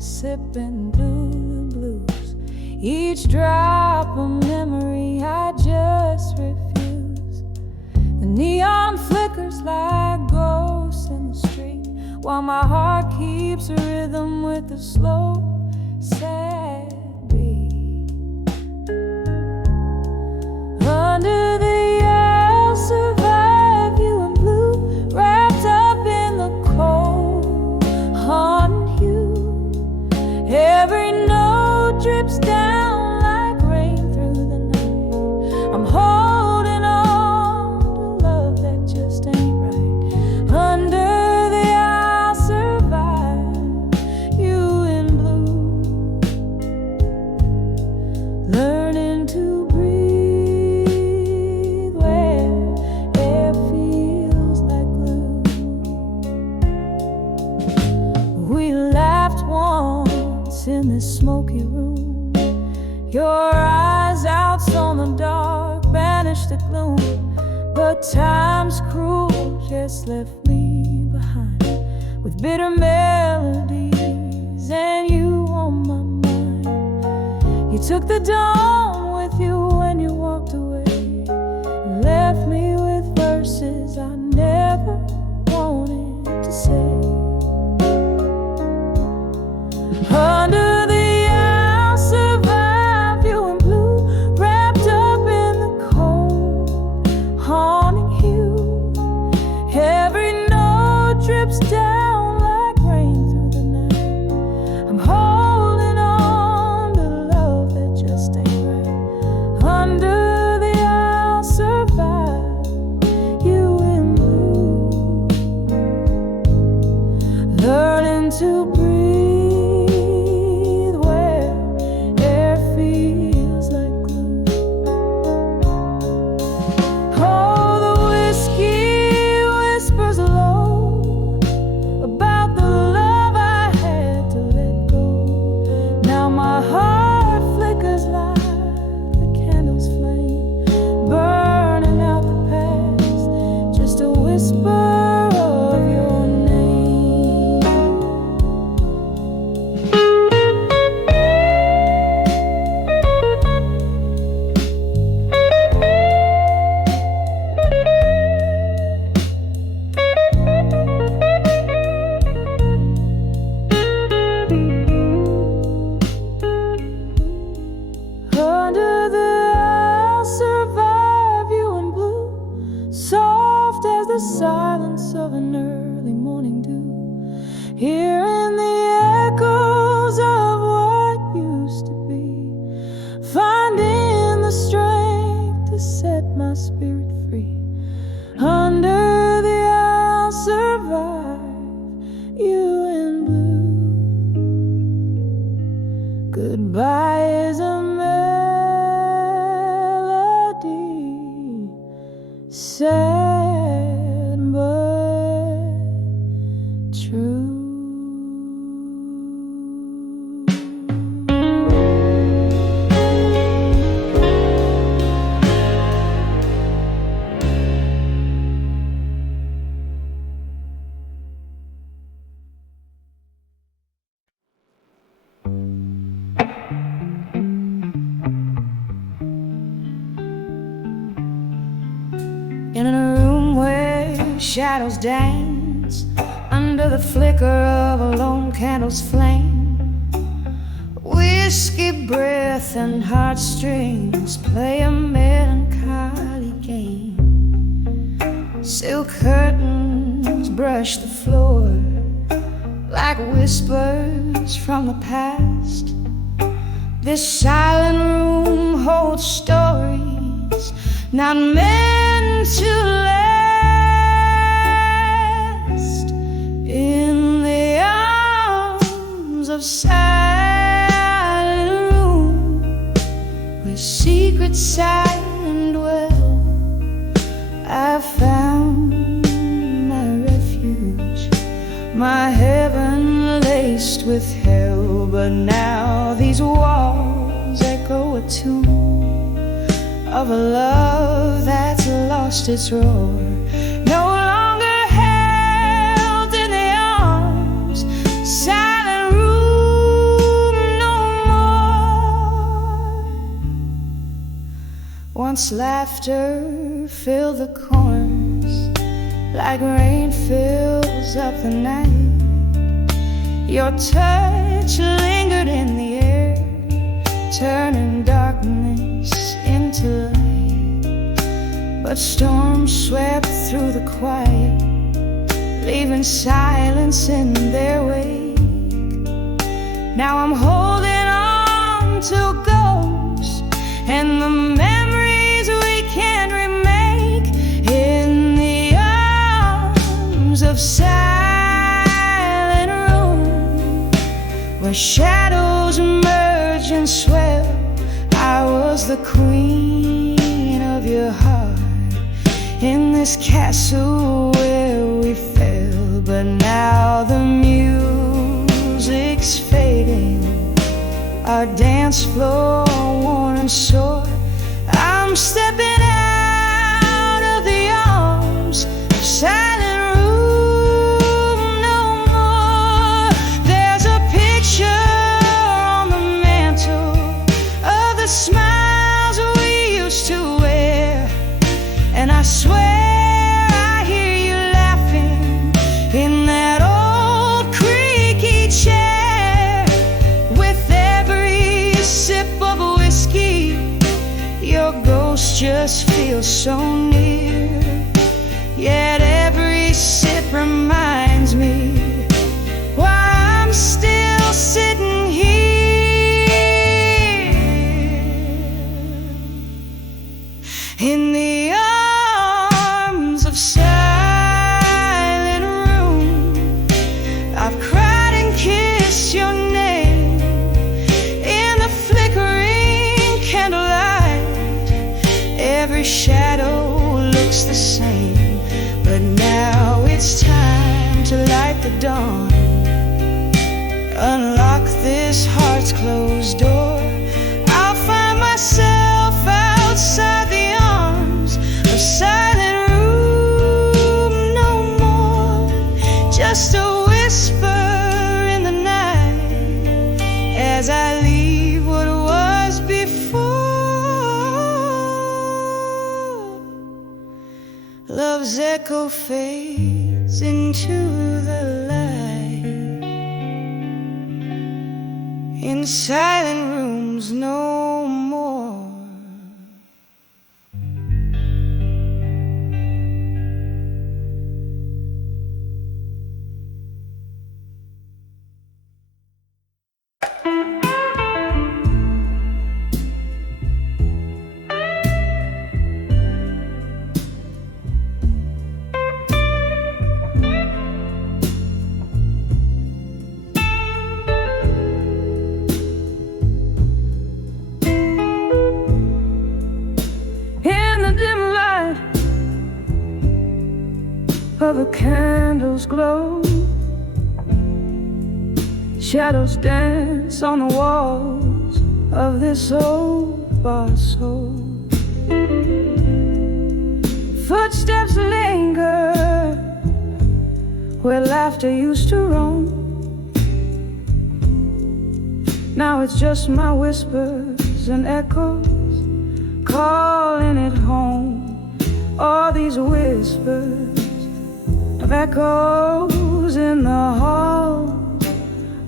sipping through the blues. Each drop of memory I just refuse. The neon flickers like ghosts in the street, while my heart keeps a rhythm with a slow, sad beat. Under the I'll survive you in blue, wrapped up in the cold, haunting you. Every note drips down like rain through the night. I'm holding on to love that just ain't right. Under the I'll survive you in blue, learning to breathe where air feels like glue. We laughed once in this smoky room. Your eyes out on the dark banished the gloom, but time's cruel just left me behind with bitter melodies and you on my mind. You took the dawn with you when you walked away, and left me with verses I never wanted to say. Under the I'll survive you in blue, wrapped up in the cold, haunting you. Every note drips down like rain through the night. I'm holding on to love that just ain't right. Under the I'll survive you in blue, learning to breathe where air feels like glue. Oh, the whiskey whispers low about the love I had to let go. Now my heart flickers like the candle's flame, burning out the past, just a whisper of your name. Under the I'll survive you in blue, soft as the silence of an early morning dew, hearing the echoes of what used to be, finding the strength to set my spirit free. Under the I'll survive you in blue. Goodbye is a melody, sad but true. In a room where shadows dance under the flicker of a lone candle's flame, whiskey breath and heartstrings play a melancholy game. Silk curtains brush the floor like whispers from the past. This silent room holds stories not meant to last. In the arms of silent room, where secrets silent dwell, I found my refuge, my heaven laced with hell. But now these walls echo a tune of a love that's lost its roar, no longer held in the arms, silent room. Once laughter filled the corners, like rain fills up the night. Your touch lingered in the air, turning darkness into light. But storms swept through the quiet, leaving silence in their wake. Now I'm holding on to ghosts and the memories we can't remake, in the arms of silent room, where shadows merge and swell. I was the queen of your heart, in this castle where we fell. But now the music's fading, our dance floor worn and sore. I'm stepping out of the arms of silent room no more. There's a picture on the mantle of the smiles we used to wear, and I swear I hear you laughing in that old creaky chair. With every sip of whiskey, your ghost just feels so near. Yet every sip reminds me why I'm still sitting here in the arms of silent room. I've cried and kissed your name in the flickering candlelight. Every shadow looks the same, but now it's time to light the dawn. Unlock this heart's closed door. I'll find myself outside the arms of silent room no more. Just a whisper in the night as I leave what was before. Love's echo fades into the light, in silent rooms no more. Of a candle's glow, shadows dance on the walls of this old bar soul. Footsteps linger where laughter used to roam. Now it's just my whispers and echoes calling it home. All these whispers of echoes in the hall,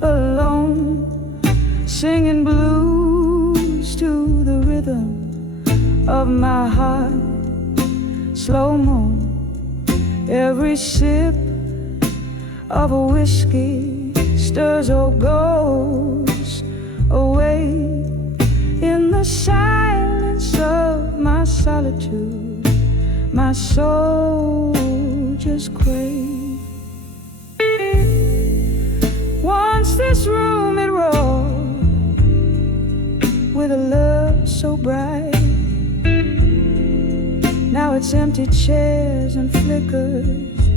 alone, singing blues to the rhythm of my heart. Slow-mo, every sip of a whiskey stirs old ghosts away in the silence of my solitude. My soul just crave. Once this room it roared with a love so bright. Now it's empty chairs and flickers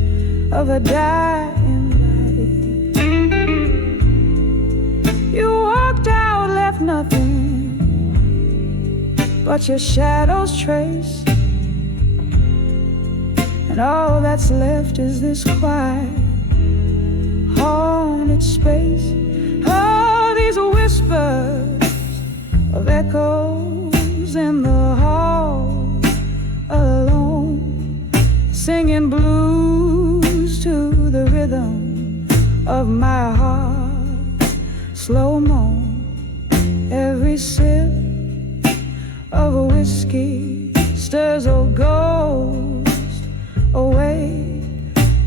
of a dying light. You walked out, left nothing but your shadow's trace, and all that's left is this quiet, haunted space. All these whispers of echoes in the hall, slow-mo. Every sip of a whiskey stirs a ghost away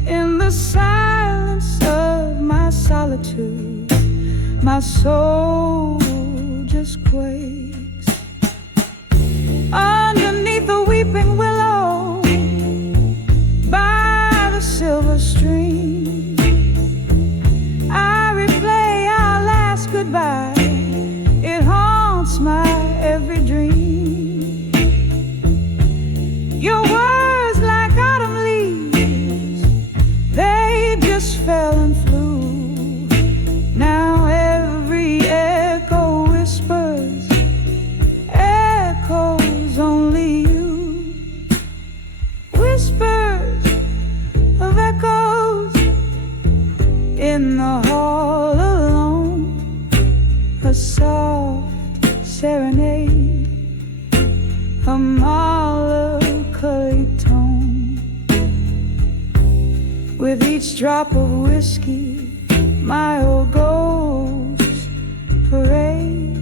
in the silence of my solitude. My soul just quakes underneath the weeping willow by the silver stream. I replay our last goodbye. It haunts my every dream. Your words like autumn leaves, they just fell and flew. Now every echo whispers, echoes only you. Whispers of echoes in the hall alone. A soft serenade, a melancholy tone. With each drop of whiskey, my old ghosts parade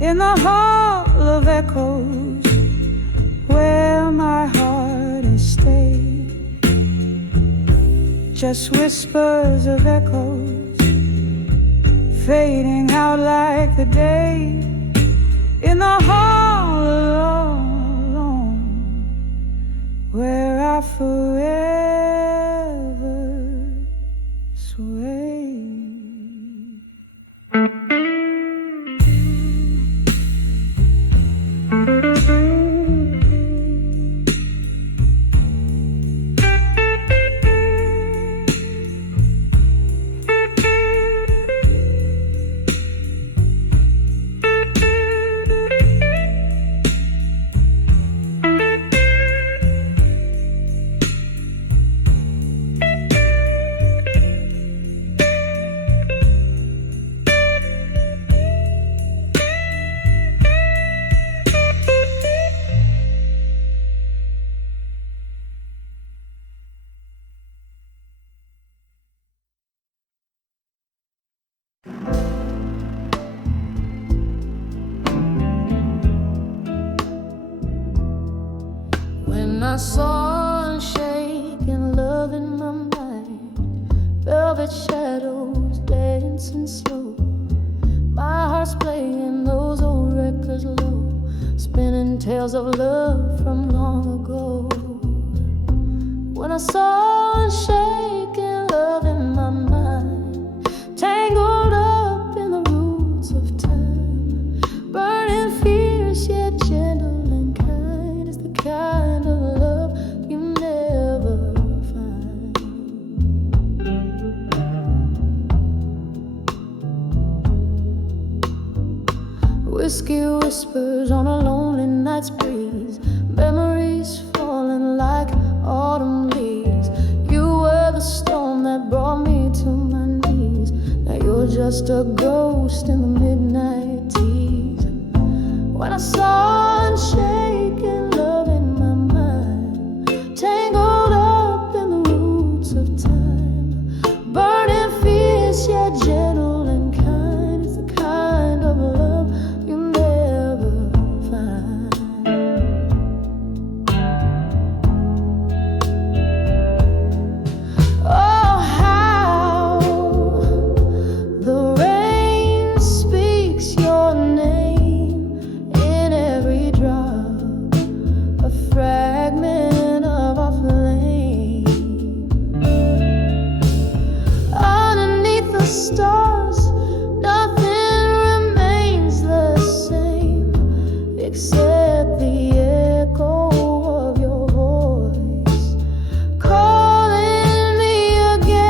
in the hall of echoes where my heart has stayed. Just whispers of echoes fading out like the day in the hall alone where I forever sway. When I saw and shake and love in my mind, velvet shadows dancing slow, my heart's playing those old records low, spinning tales of love from long ago. When I saw and shake and love in my mind, tangled up in the roots of time, burning fierce yet gentle and kind, is the kind of love you never find. Whiskey whispers on a lonely night's breeze, memories falling like autumn leaves. You were the storm that brought me to my knees. Now you're just a ghost in the midnight tease. When I saw and shake and love in my mind, tangled up in the roots of time, burning fierce yet gentle and kind, it's the kind of love you never find. Oh, how the rain speaks your name in every drop, a fragment of a flame. Underneath the stars, nothing remains the same except the echo of your voice calling me again.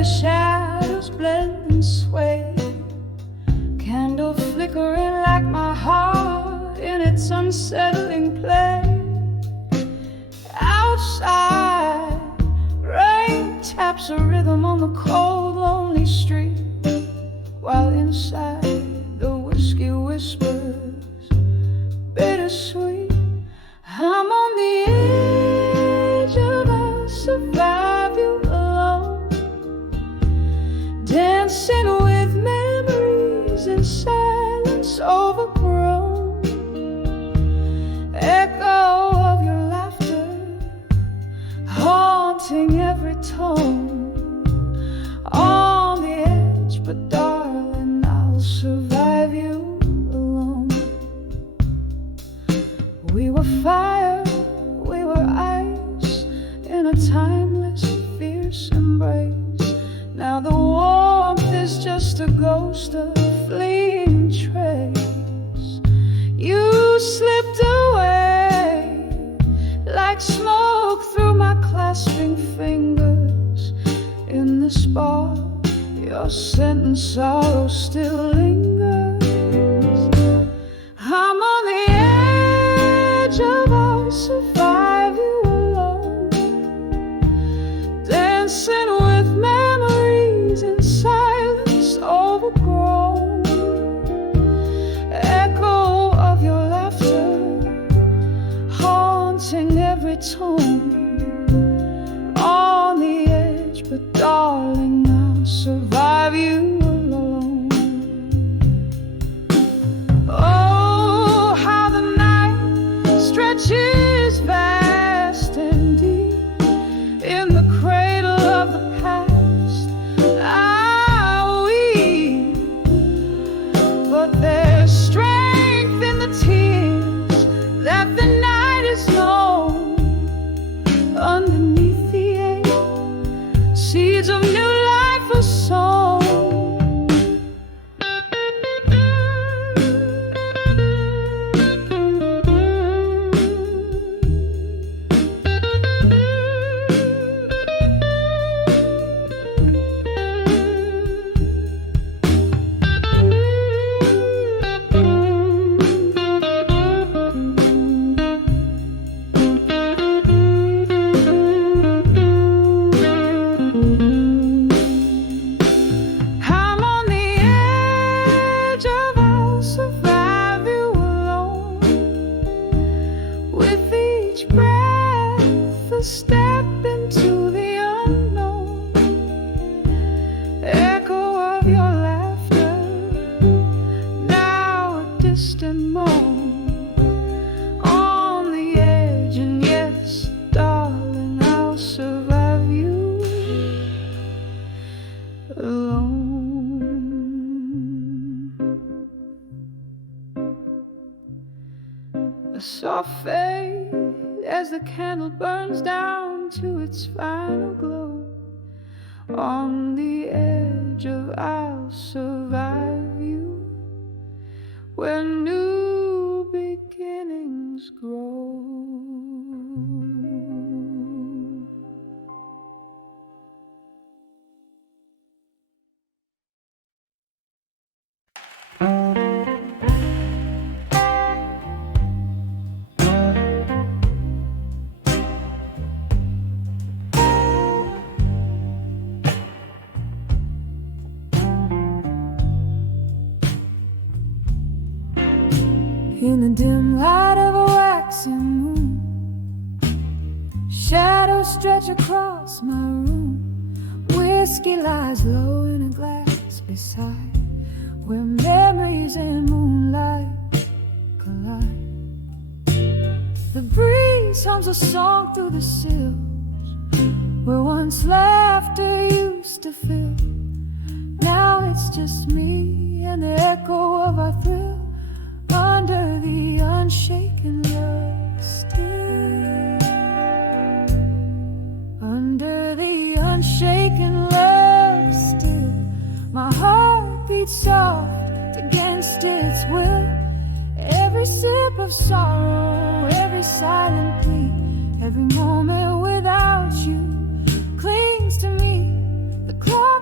the shadows blend and sway, candle flickering like my heart in its unsettling play. Outside, rain taps a rhythm on the cold, lonely street, while inside the whiskey whispers bittersweet. I'm on the edge of I'll survive you alone, dancing with memories in silence overgrown, echo of your laughter haunting every tone. On the edge, but darling, I'll survive you alone. We were fire, we were ice, in a timeless, fierce embrace. Now the warmth is just a ghost, a fleeting trace. You slipped away like smoke through my clasping fingers. In the spark, your scent and sorrow still lingers. I'm on the edge of I'll survive you alone, dancing with memories in silence overgrown, echo of your laughter haunting every tone. On the edge, but darling, I'll survive you alone. Oh, how the night stretches vast and deep in the cradle of the past. I weep, but there's strength in the tears that the night is known. Underneath the ache, seeds of new life are sown. I'm on the edge of I'll survive you alone, with each breath a step into the unknown, echo of your laughter, now a distant moan. On the edge, and yes, darling, I'll survive you alone. A soft fade as the candle burns down to its final glow. On the edge of I'll survive you, where new beginnings grow. In the dim light of a waxing moon, shadows stretch across my room. Whiskey lies low in a glass beside, where memories and moonlight collide. The breeze hums a song through the sills, where once laughter used to fill. Now it's just me and the echo of our thrill, under the unshaken love still. Under the unshaken love still, my heart beats soft against its will. Every sip of sorrow, every silent plea, every moment without you clings to me. The clock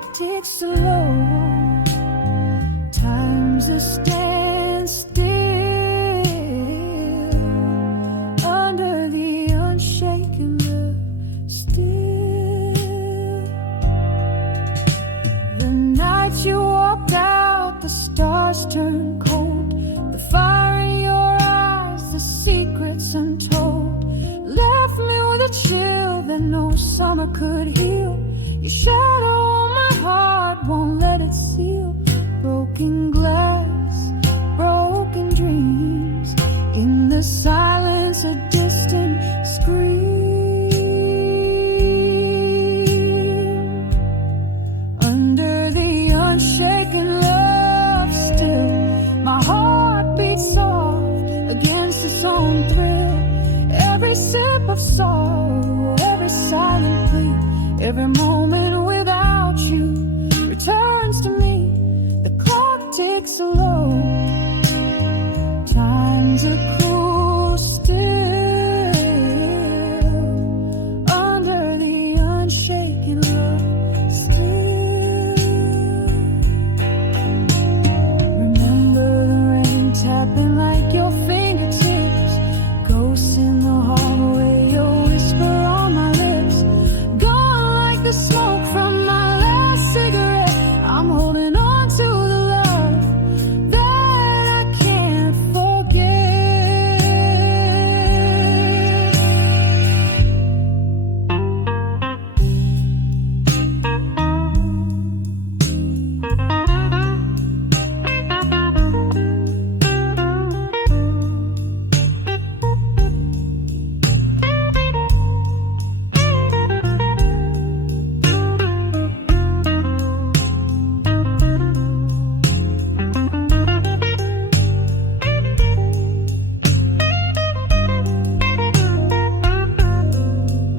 night you walked out, the stars turned cold. The fire in your eyes, the secrets untold, left me with a chill that no summer could heal. Your shadow on my heart won't let it seal. Broken glass, broken dreams, in the silence a distant scream. Under the unshaken love still, my heart beats soft against its own thrill. Every sip of sorrow, every silent plea, every moment without you returns to me. The clock ticks slow, time's a cruel still. Under the unshaken love still. Remember the rain tapping like your fingertips, ghosts in the hallway, your whisper on my lips, gone like the smoke from my last cigarette. I'm holding on to the love that I can't forget.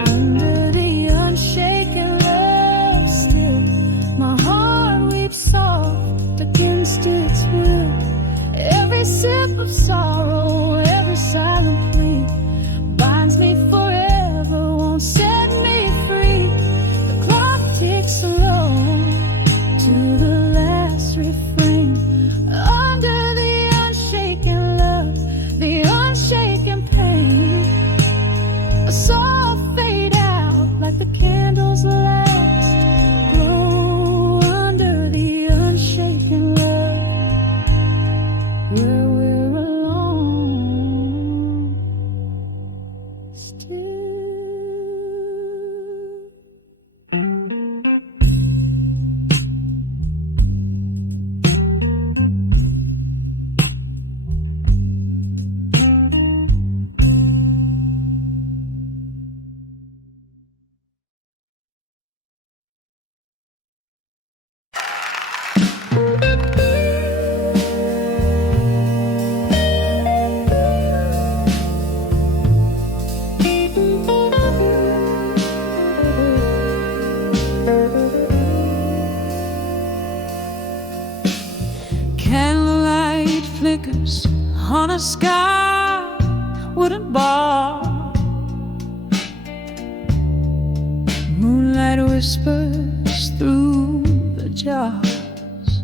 Under the unshaken love still, my heart weeps soft against its will. Every sip of sorrow, every silent plea, binds me forever, won't set me free. The clock ticks slow to the last refrain. Under the unshaken love, the unshaken pain, a soft fade out like the candles last glow. Under the unshaken love, where we're alone still. Candlelight flickers on a sky wooden bar. Moonlight whispers through the jars.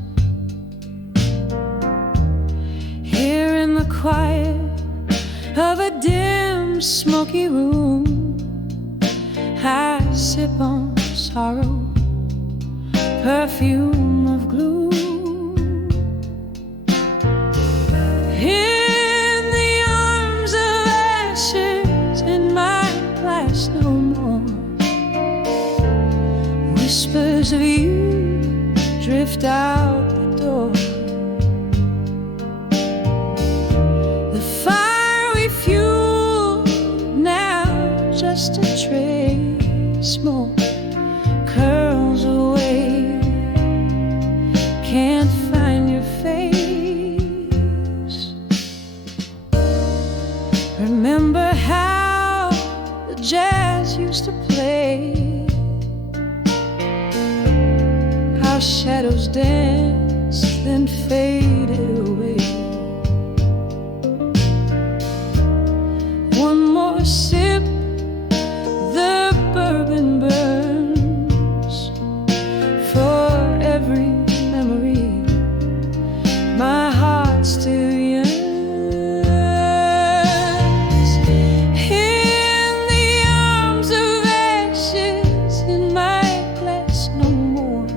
Here in the quiet of a dim, smoky room, I sip on sorrow, perfume of gloom. In the arms of ashes, in my glass no more. Whispers of you drift out the door. The fire we fuel now, just a trace more, curls away. Can't find your face. Remember how the jazz used to play, how shadows danced then faded away. One more sip, the bourbon burns. For every memory, my heart still yearns. In the arms of ashes, in my glass no more.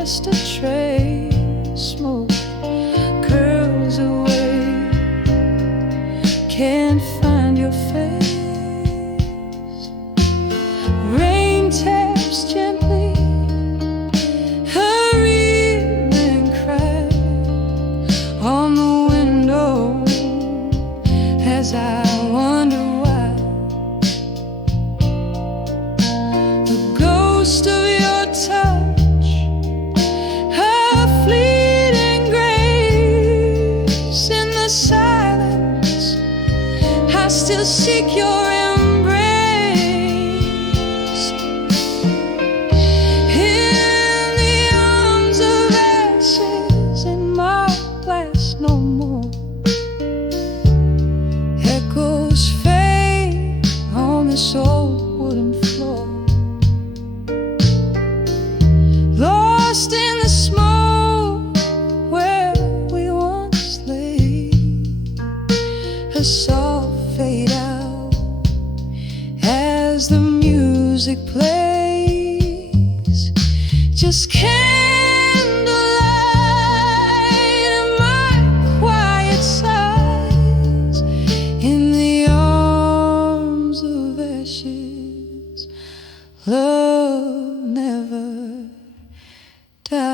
just a trace. Smoke curls away, can't find your face. Rain taps gently, hurry and cry on the window as I wonder why. The ghost of your touch, a fleeting grace in the silence, I still seek your embrace. In the arms of ashes, in my glass no more. Echoes fade on this old wooden floor. Lost in the smoke where we once lay, a soft fade out as the music plays. Just candlelight and my quiet sighs in the arms of ashes. Love never dies.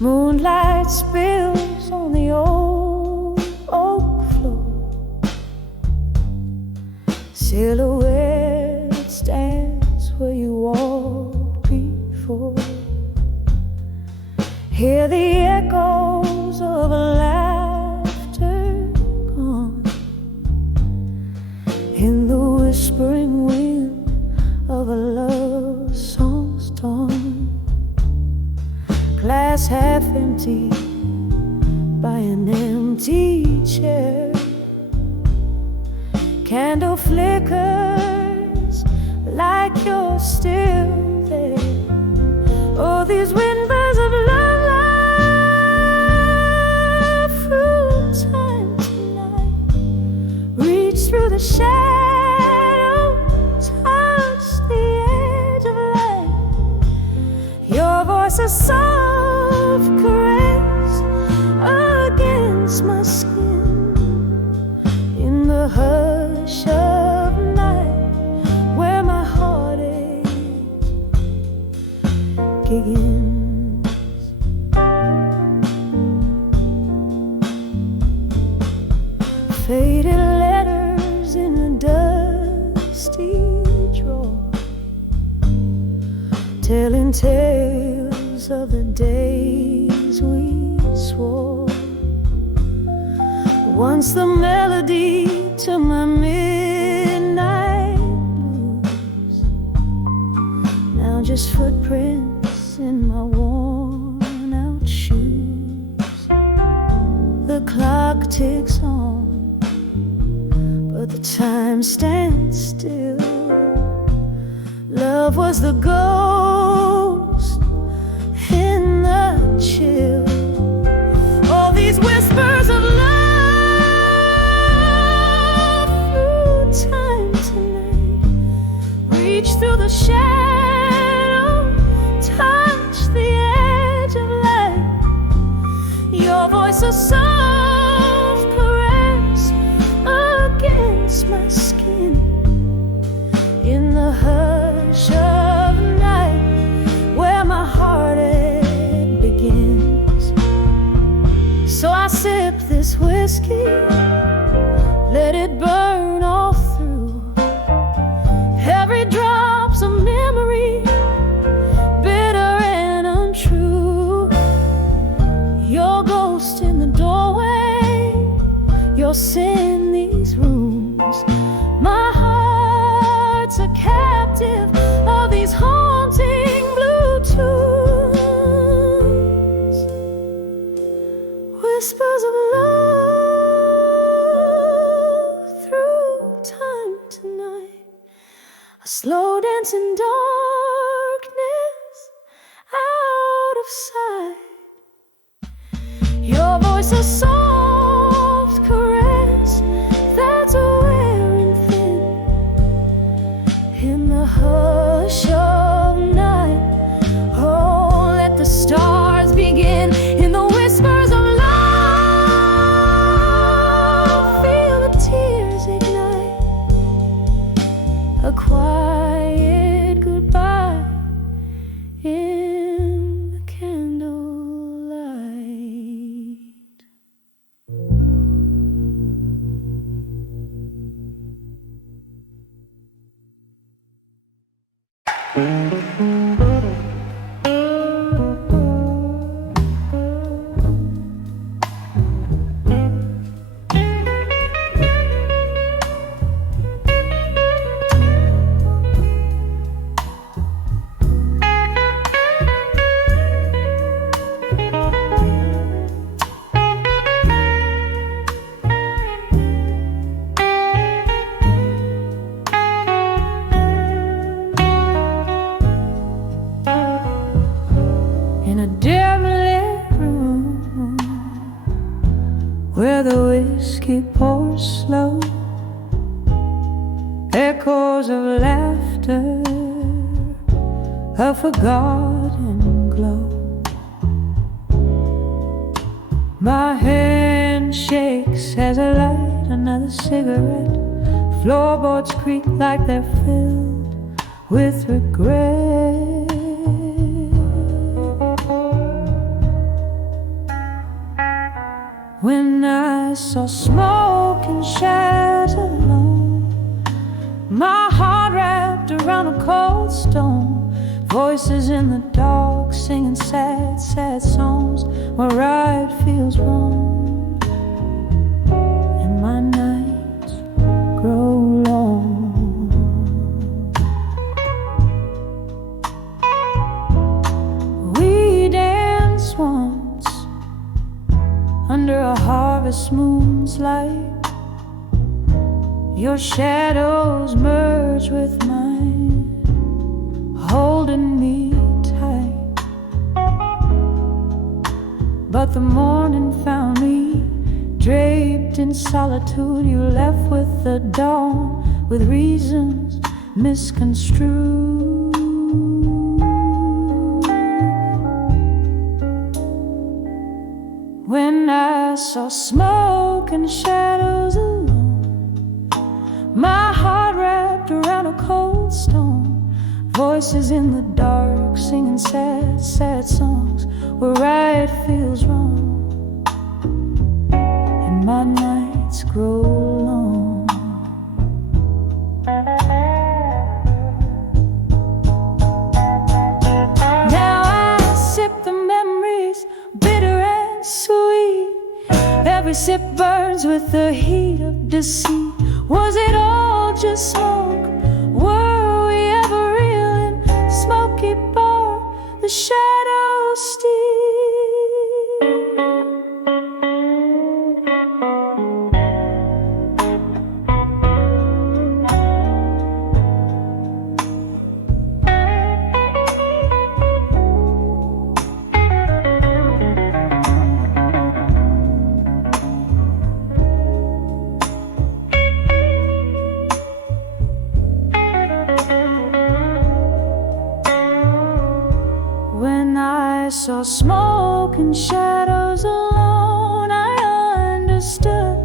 Moonlight spills on the old oak floor. Silhouette stands where you walked before. Hear the echoes of a laughter gone in the whispering wind of a love song's dawn. Glass half empty by an empty chair. Candle flickers like you're still there. Oh, these whispers of love through time tonight. Reach through the shadow, touch the edge of light. Your voice is soft caress against my skin in the hush of night where my heartache begins. Faded letters in a dusty drawer, telling tales of the days we swore. Once the melody to my midnight blues, now just footprints in my worn out shoes. The clock ticks on, but the time stands still. Love was the ghost in the chill. All these whispers of love through time tonight. Reach through the shadow, touch the edge of light. Your voice a soft caress against my skin in the hush of night where my heartache begins. So I sip this whiskey, let it burn all through. Every drop's a memory, bitter and untrue. Your ghost in the doorway close in these rooms. My heart's a captive of these haunting blue tunes. Whispers of love through time tonight. A slow dance in darkness out of sight. Your voice a soft caress that's wearing thin in the hush of night. Oh, let the stars begin in the whispers of love. Feel the tears ignite, a quiet goodbye in the candlelight. In a dim lit room where the whiskey pours slow, echoes of laughter, a forgotten glow. My hand shakes as I light another cigarette. Floorboards creak like they're filled with regret. When I saw smoke and shadows alone, my heart wrapped around a cold stone. Voices in the dark singing sad, sad songs where right feels wrong, and my nights grow long. We danced once under a harvest moon's light. Your shadows merge with mine, holding me tight. But the morning found me draped in solitude. You left with the dawn, with reasons misconstrued. When I saw smoke and shadows alone, my heart wrapped around a cold stone. Voices in the dark singing sad, sad songs where right feels wrong, and my nights grow long. Now I sip the memories, bitter and sweet. Every sip burns with the heat of deceit. Was it all just smoke? Were we ever real in smoky bar? The shadows steal. I saw smoke and shadows alone. I understood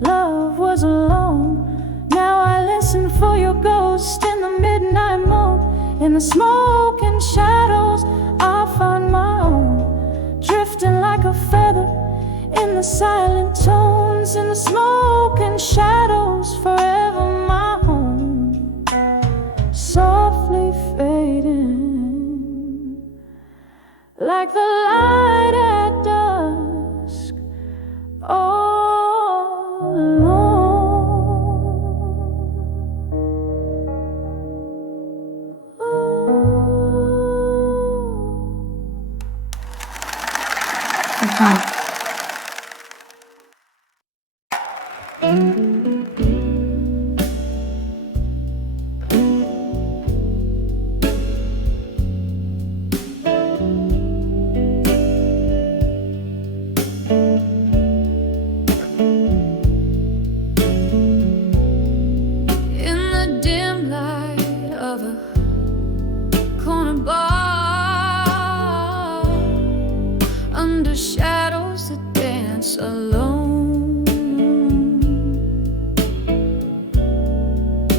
love was alone. Now I listen for your ghost in the midnight moon. In the smoke and shadows I find my own, drifting like a feather in the silent tones. In the smoke and shadows forever my home, softly fading like the light at dusk. Oh,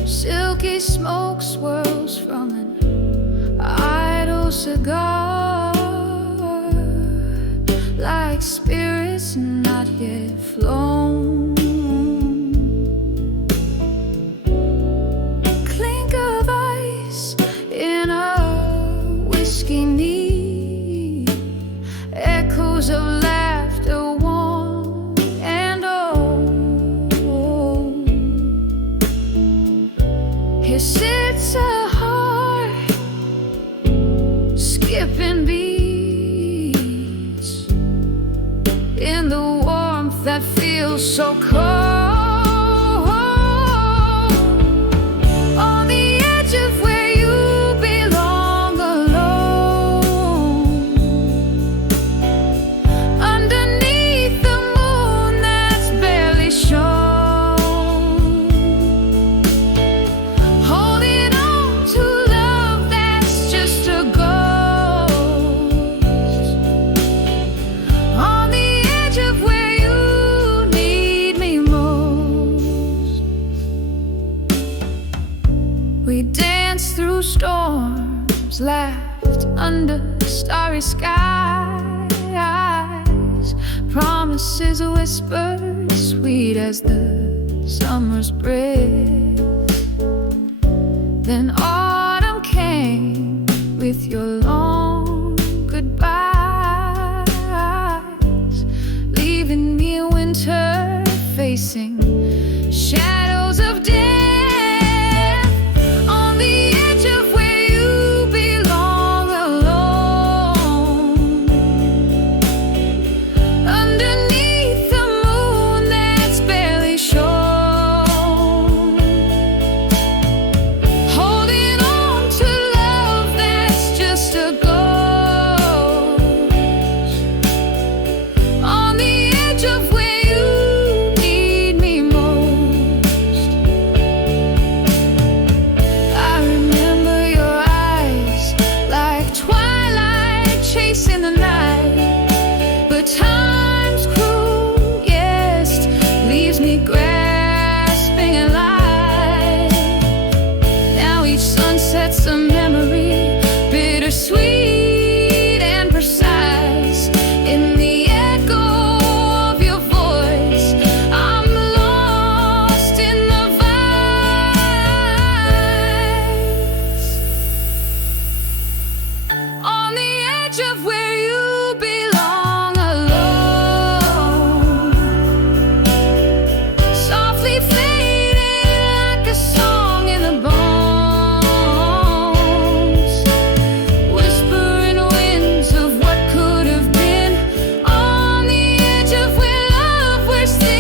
Silky smoke swirls from an idle cigar, like spirits not yet flown. Clink of ice in a whiskey knee, echoes of laughter one and old. Here sits a heart skipping beats in the warmth that feels so cold. On the edge of where you belong, alone, underneath the moon that's barely shown, holding on to love that's just a ghost. On the edge of where you need me most. We danced through storms, laughed under starry skies, promises whispered sweet as the summer's breath. Then autumn came with your long goodbyes, leaving me winter facing shadows of death. On the edge of where you belong, alone, underneath the moon that's barely shown, holding on to love that's just a ghost. On the edge of where you need me most. I remember your eyes like twilight chasing the night, but time's cruel, yes, leaves me grasping at life. Now each sunset's a memory, bittersweet and precise. In the echo of your voice, I'm lost in the vibes. On the edge of where you belong, alone, softly fading like a song in the bones, whispering winds of what could have been. On the edge of where love was thin.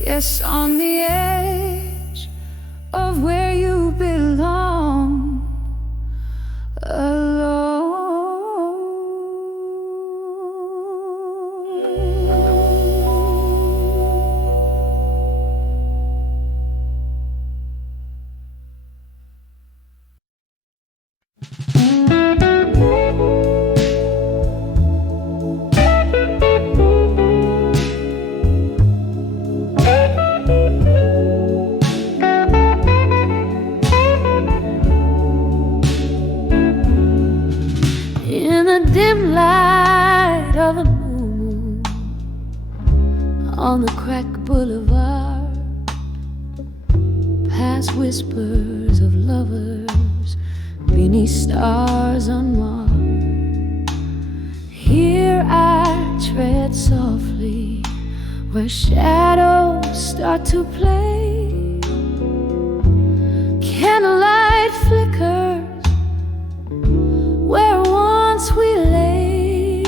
Yes, on the edge of where you belong, in the dim light of the moon, on the cracked boulevard, past whispers of lovers beneath stars unmarked. Here I tread softly where shadows start to play. Candlelight flickers where once we lay.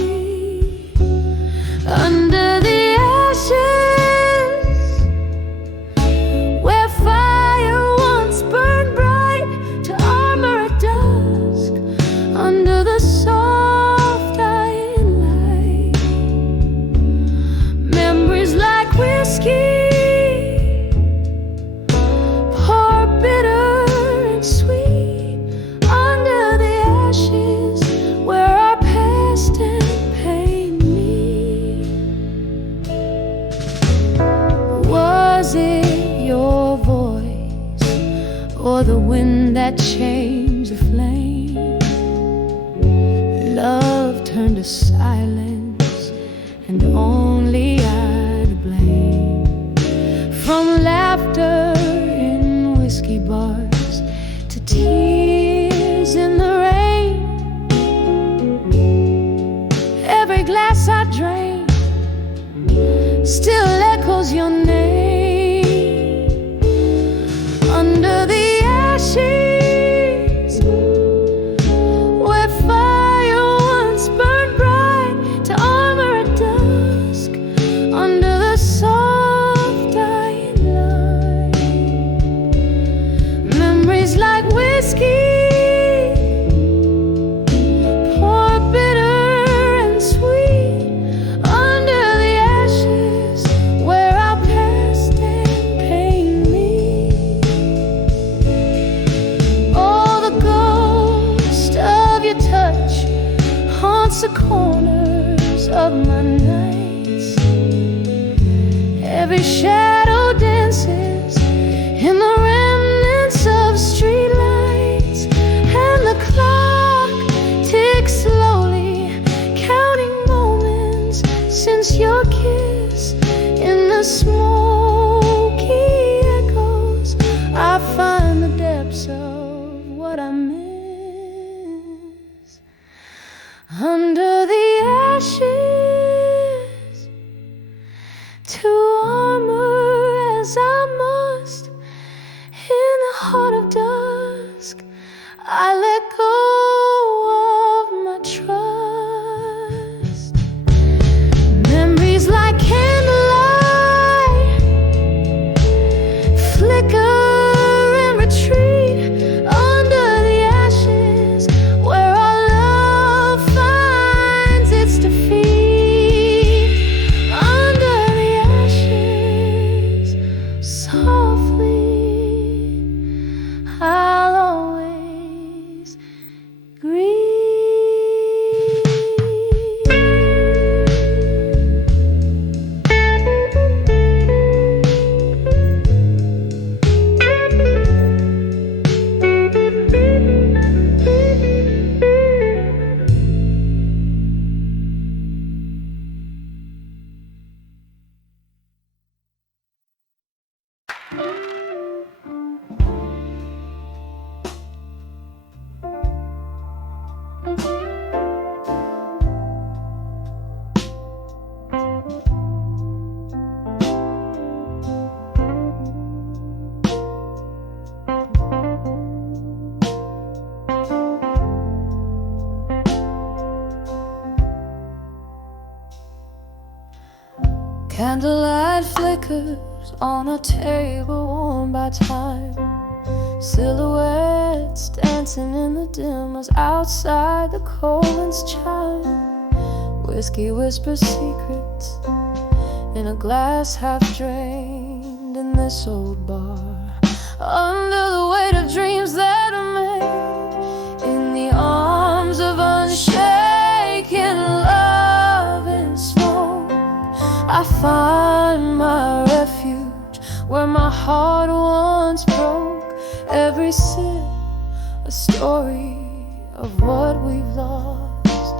Love turned to silence, and only I to blame. From laughter in whiskey bars to tears in the rain, every glass I drain still echoes your name. Under the ashes where fire once burned bright to armor at dusk, under the soft dying light, memories like whiskey the corners of my nights. Every shadow dances in the remnants of streetlights, and the clock ticks slowly, counting moments since your kiss. In the smoky echoes, I find the depths of what I miss. Under the ashes, to armor as I must, in the heart of dusk, I let go of my trust. Memories like candlelight flicker and retreat under the ashes, where our love finds its defeat. Under the ashes, softly, I'll always grieve. Candlelight flickers on a table worn by time, silhouettes dancing in the dim as outside the Coleman's chime. Whiskey whispers secrets in a glass half drained in this old bar, under the weight of dreams that are made in the arms of unshaken love and smoke. I find my refuge where my heart once broke. Every sip a story of what we've lost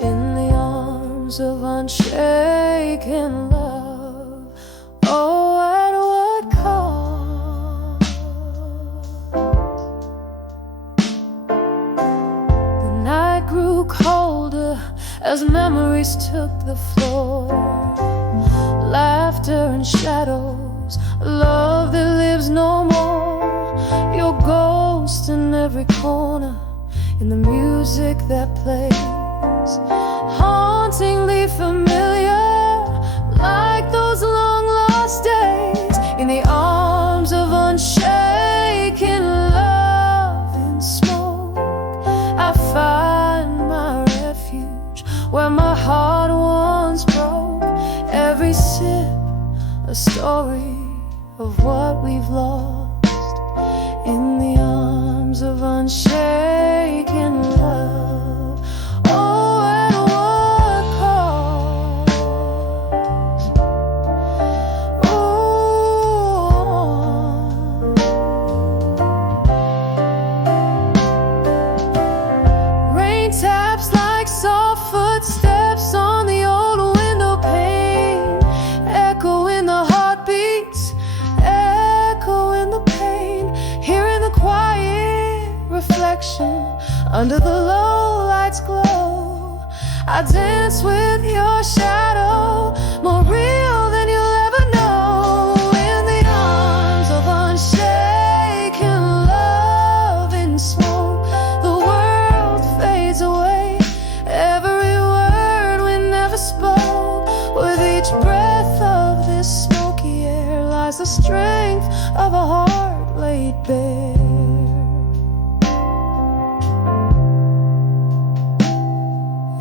in the arms of unshaken love. Oh, at what cost? The night grew colder as memories took the floor. Laughter and shadows, love that lives no more. Your ghost in every corner, in the music that plays, hauntingly familiar, like those long lost days in the arms of unshaken love and smoke. I find my refuge where my heart once broke. Every sip a story of what we've lost in the arms of unshaken love. Oh, at what cost? Oh, rain taps like under the low lights glow. I dance with your shadow, more real than you'll ever know. In the arms of unshaken love in smoke, the world fades away. Every word we never spoke, with each breath of this smoky air lies the strength of a heart laid bare.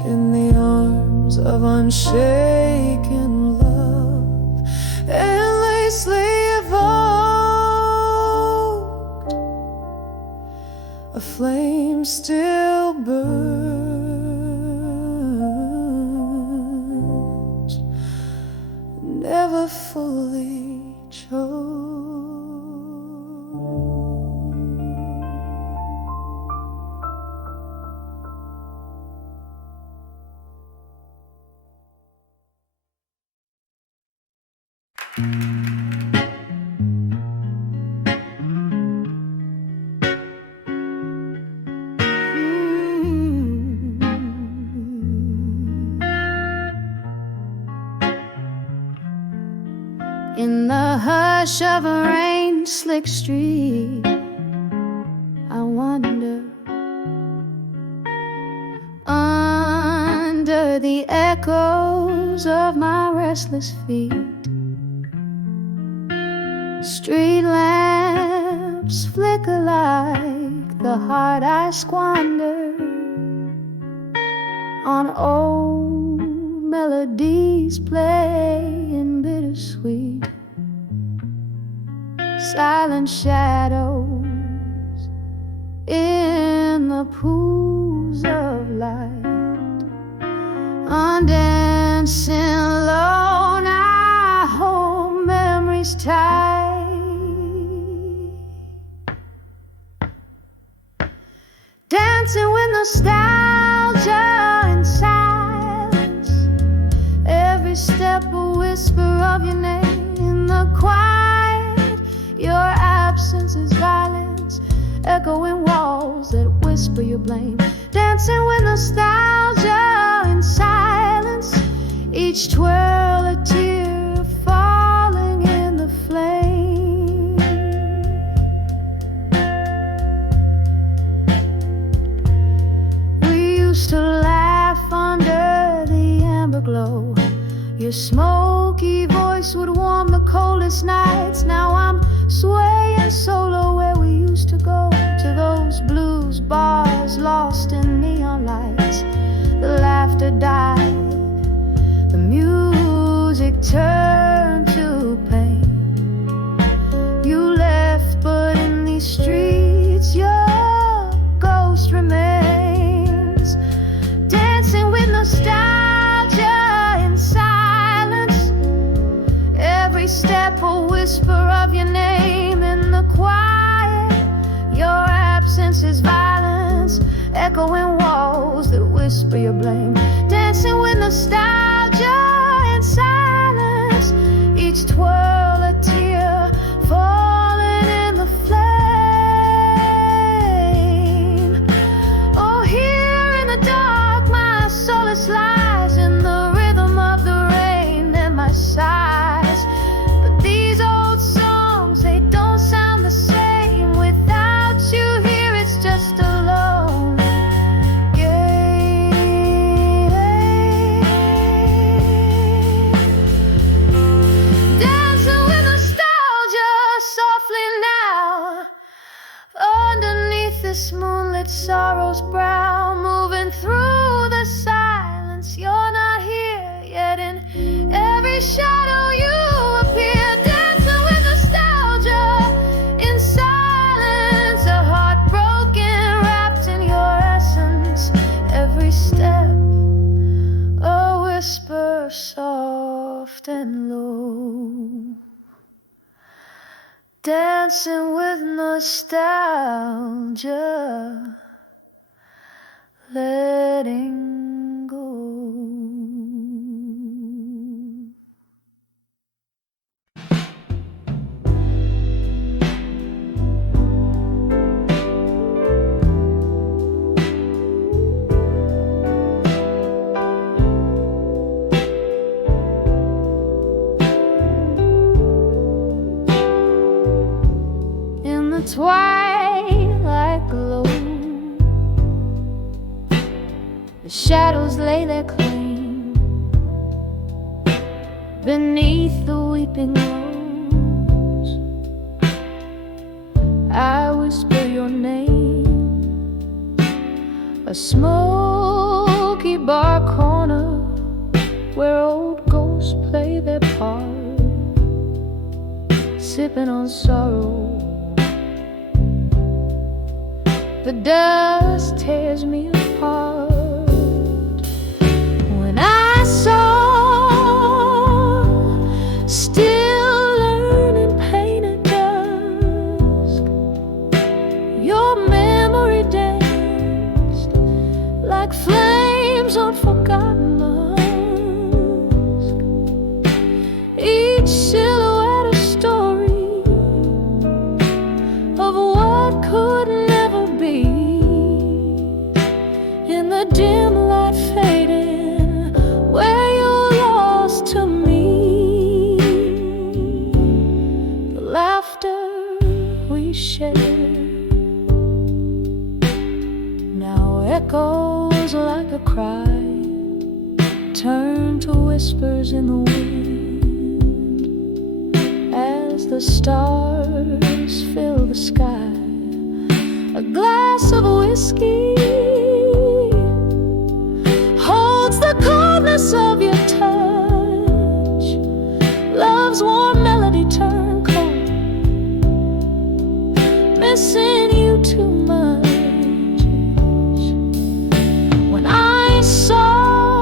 In the arms of unshaken love, endlessly evoked, a flame still burns, never fully choked. In the hush of a rain-slick street, I wander under the echoes of my restless feet. Street lamps flicker like the heart I squander on old melodies playing bittersweet. Silent shadows in the pools of light, on dancing alone I hold memories tight. Dancing with nostalgia in silence, every step a whisper of your name. In the quiet, your absence is violence, echoing walls that whisper your blame. Dancing with nostalgia in silence, each twirl a tear falling in the flame. We used to laugh under the amber glow. Your smoky voice would warm the coldest nights. Now I'm swaying solo where we used to go, to those blues bars lost in neon lights. The laughter died, the music turned to pain. You left, but in these streets your ghost remains. Dancing with nostalgia in silence, every step a whisper of your name. In the quiet, your absence is violence, echoing walls that whisper your blame. Dancing with nostalgia in silence, each twirl a tear falling in the flame. Oh, here in the dark my solace lies, in the rhythm of the rain and my sighs. But these old songs, they don't sound the same without you here. It's just a lone game. Dancing with nostalgia softly now, underneath this moonlit sorrow's brow, moving through the silence. You're not here yet, in every shadow you appear. Dancing with nostalgia in silence, a heart broken, wrapped in your essence. Every step a whisper soft and low. Dancing with nostalgia, letting go. twilight glow. The shadows lay their claim beneath the weeping rose. I whisper your name, a smoky bar corner where old ghosts play their part, sipping on sorrow. The dust tears me apart. When I saw, still learning pain at dusk, your memory danced like flames on forgotten musk. Each silhouette a story of what could never be. In the dim light fading, where you're lost to me. The laughter we shared now echoes like a cry, turn to whispers in the wind as the stars fill the sky. A glass of whiskey holds the coldness of your touch. Love's warm melody turned cold, missing you too much. When I saw,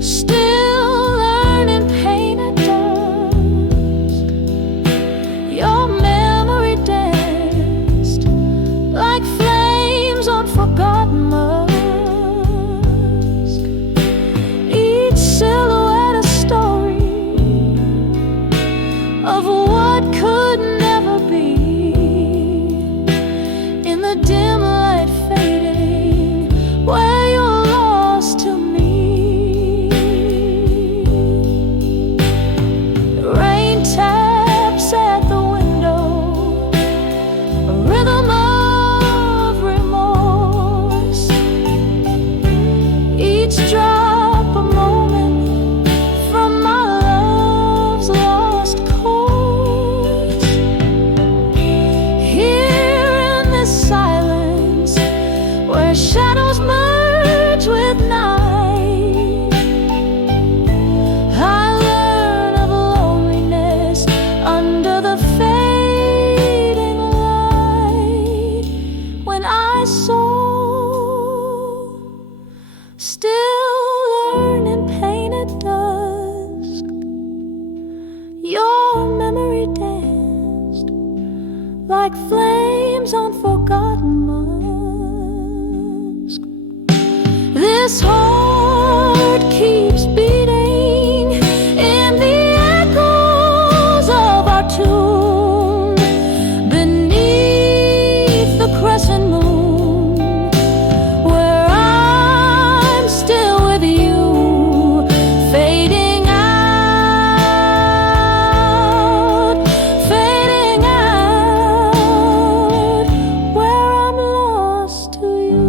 still learning pain at dusk, your memory danced like flames on forgotten musk. Each silhouette a story of what could never be. In the dim light fading, where you're lost to me. The rain taps at the window, a rhythm of remorse. Each drop a moment from my love's lost chords. Here in this silence, where shadows merge with night, I learn of loneliness under the fading light. When I saw, still learning pain at dusk, your memory danced like flames on forgotten musk. This heart keeps beating in the echoes of our tune, beneath the crescent moon, where I'm still with you, fading out, where I'm lost to you.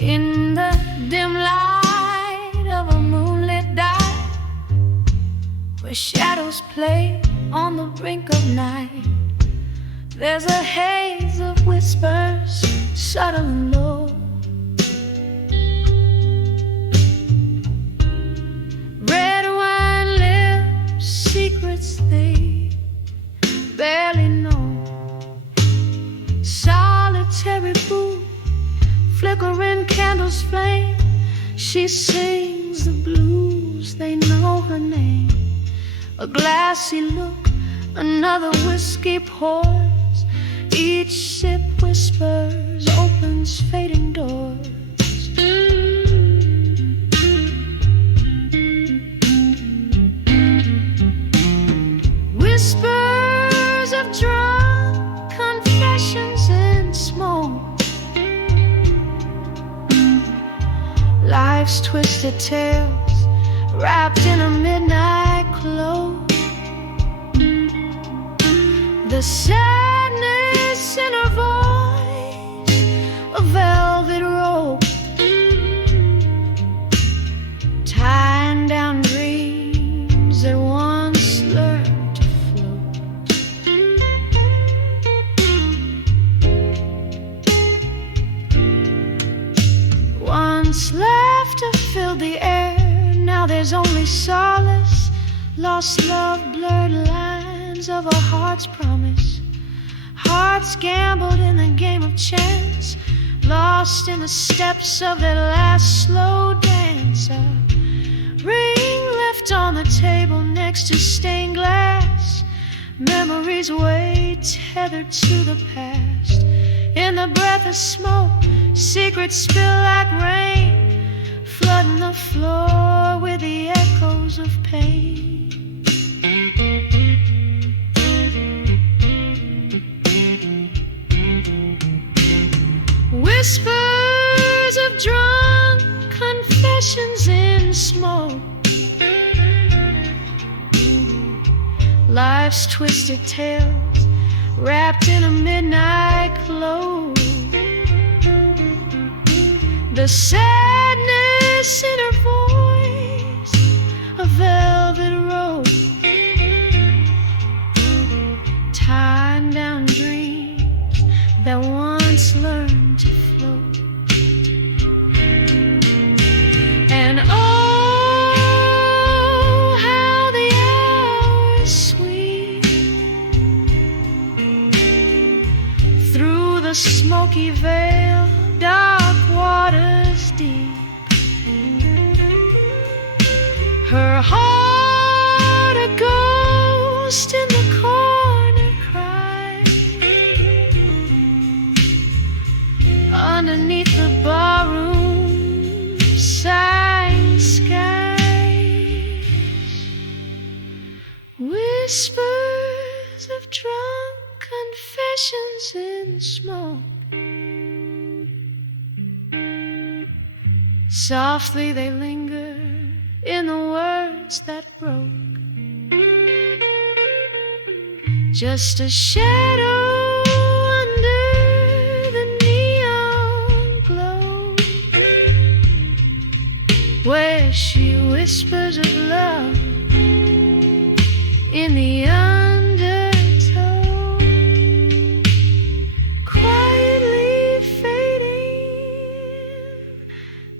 In the dim light of a moonlit dive, where shadows play on the brink of night, there's a haze of whispers, subtle and low. Red wine lips, secrets they barely know. Solitary booth, flickering candles flame. She sings the blues, they know her name. A glassy look, another whiskey pours. Each sip whispers, opens fading doors. Whispers of drunk confessions in smoke. Life's twisted tales wrapped in a midnight cloak. The sadness in her voice, a velvet rope, tying down dreams that once learned to float. Once laughter filled the air, now there's only solace. Lost love, blurred lines of a heart's promise. Hearts gambled in the game of chance, lost in the steps of that last slow dance. A ring left on the table next to stained glass. Memories way tethered to the past. In the breath of smoke, secrets spill like rain, flooding the floor with the echoes of pain. Whispers of drunk confessions in smoke. Life's twisted tales wrapped in a midnight cloak. The sadness in her voice, a velvet rope, tying down dreams that once learned to float. And oh, how the hours sweep through the smoky veil, dark waters deep. Her heart a ghost in the corner cries. Underneath the barroom sighing skies, whispers of drunk confessions in smoke. Softly they linger in the words that broke. Just a shadow under the neon glow, where she whispers of love in the undertow, quietly fading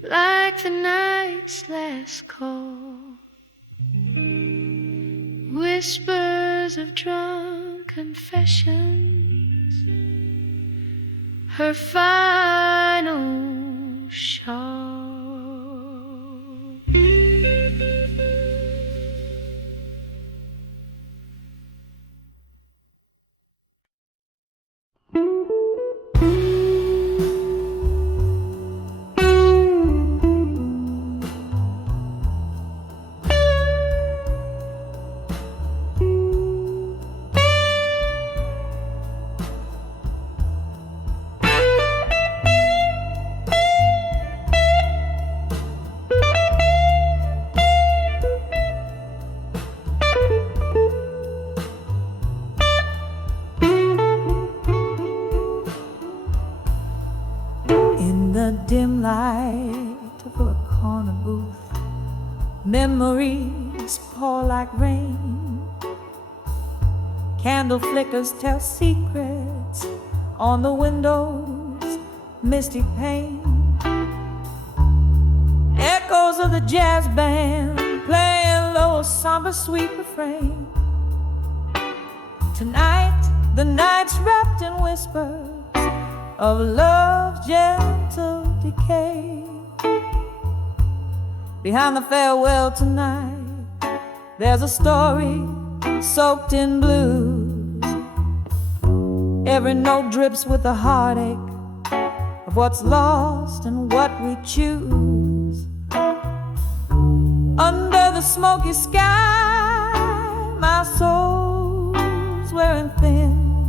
like the night's last call. Whispers of drunk confessions, her final shawl. Dim light of a corner booth, memories pour like rain. Candle flickers tell secrets on the window's misty pane. Echoes of the jazz band playing low, somber, sweet refrain. Tonight, the night's wrapped in whispers of love's gentle decay. Behind the farewell tonight, there's a story soaked in blues. Every note drips with the heartache of what's lost and what we choose. Under the smoky sky, my soul's wearing thin.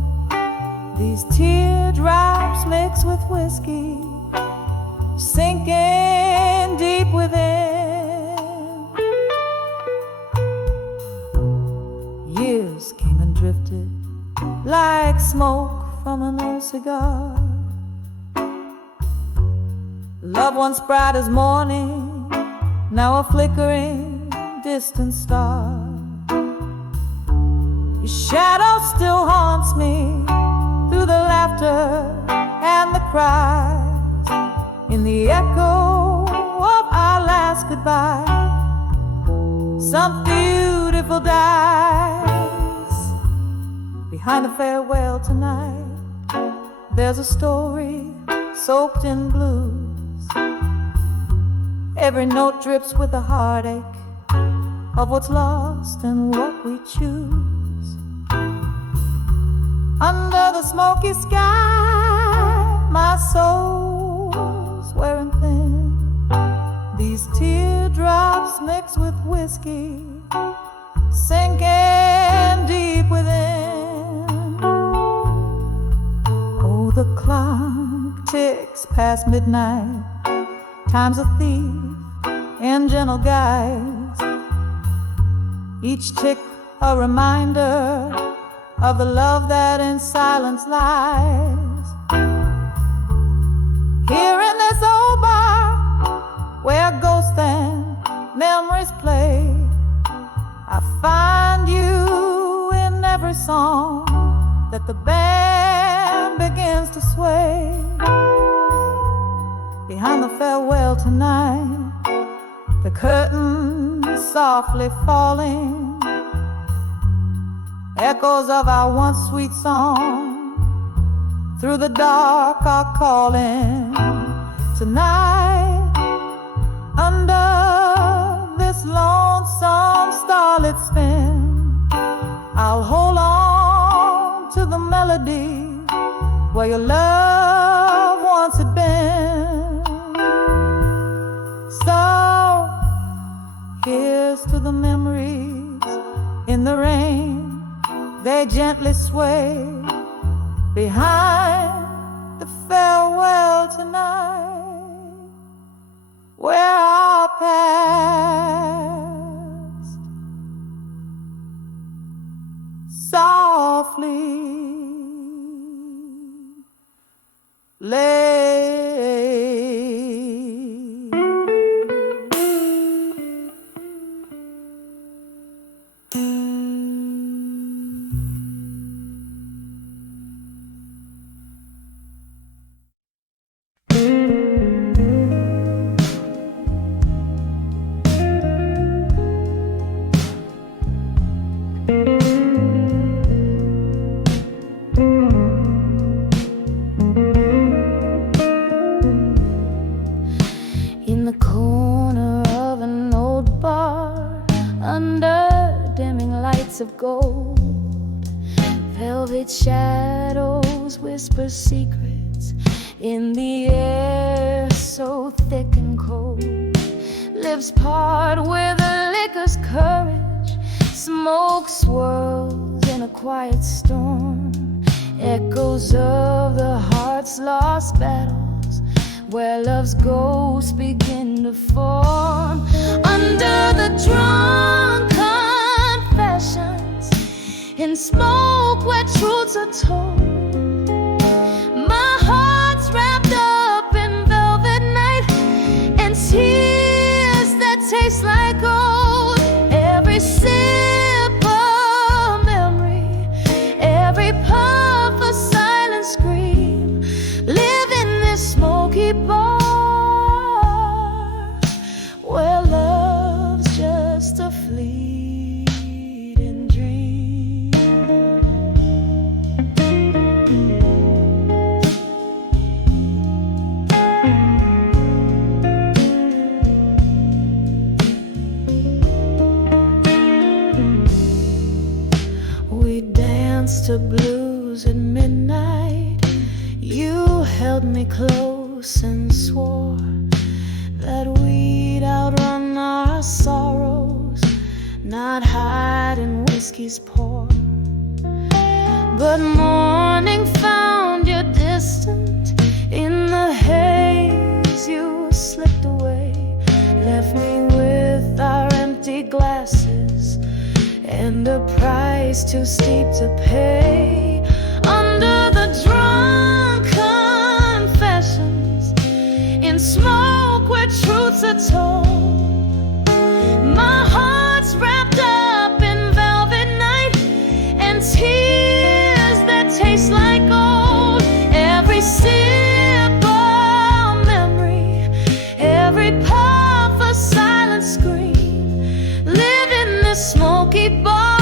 These teardrops mixed with whiskey, sinking deep within. Years came and drifted like smoke from an old cigar. Love once bright as morning, now a flickering distant star. Your shadow still haunts me through the laughter and the cries, in the echo of our last goodbye. Some beautiful dies behind the farewell tonight. There's a story soaked in blues. Every note drips with the heartache of what's lost and what we choose. Under the smoky sky, my soul's wearing thin. These teardrops mixed with whiskey, sinking deep within. Oh, the clock ticks past midnight. Time's a thief in gentle guise. Each tick a reminder of the love that in silence lies. Here in this old bar where ghosts and memories play, I find you in every song that the band begins to sway. Behind the farewell tonight, the curtain softly falling, echoes of our once sweet song through the dark are calling. Tonight, under this lonesome starlit spin, I'll hold on to the melody where your love once had been. So here's to the memories in the rain, they gently sway behind the farewell tonight, where our past softly lay. In the corner of an old bar, under dimming lights of gold, velvet shadows whisper secrets in the air so thick and cold. Lips part with a liquor's courage, smoke swirls in a quiet storm, echoes of the heart's lost battles, where love's ghosts begin to form. Under the drunk confessions, in smoke where truths are told, my heart's wrapped up in velvet night and tears that taste like gold. Every sip of memory, every puff a silent scream, live in this smoky bar where love's just a fleeting dream. We danced to blues at midnight, held me close and swore that we'd outrun our sorrows, not hide in whiskey's pour. But morning found you distant. In the haze you slipped away, left me with our empty glasses and a price too steep to pay. Under the drunk confessions, in smoke where truths are told, my heart's wrapped up in velvet night and tears that taste like gold. Every sip of memory, every puff a silent scream, live in this smoky bar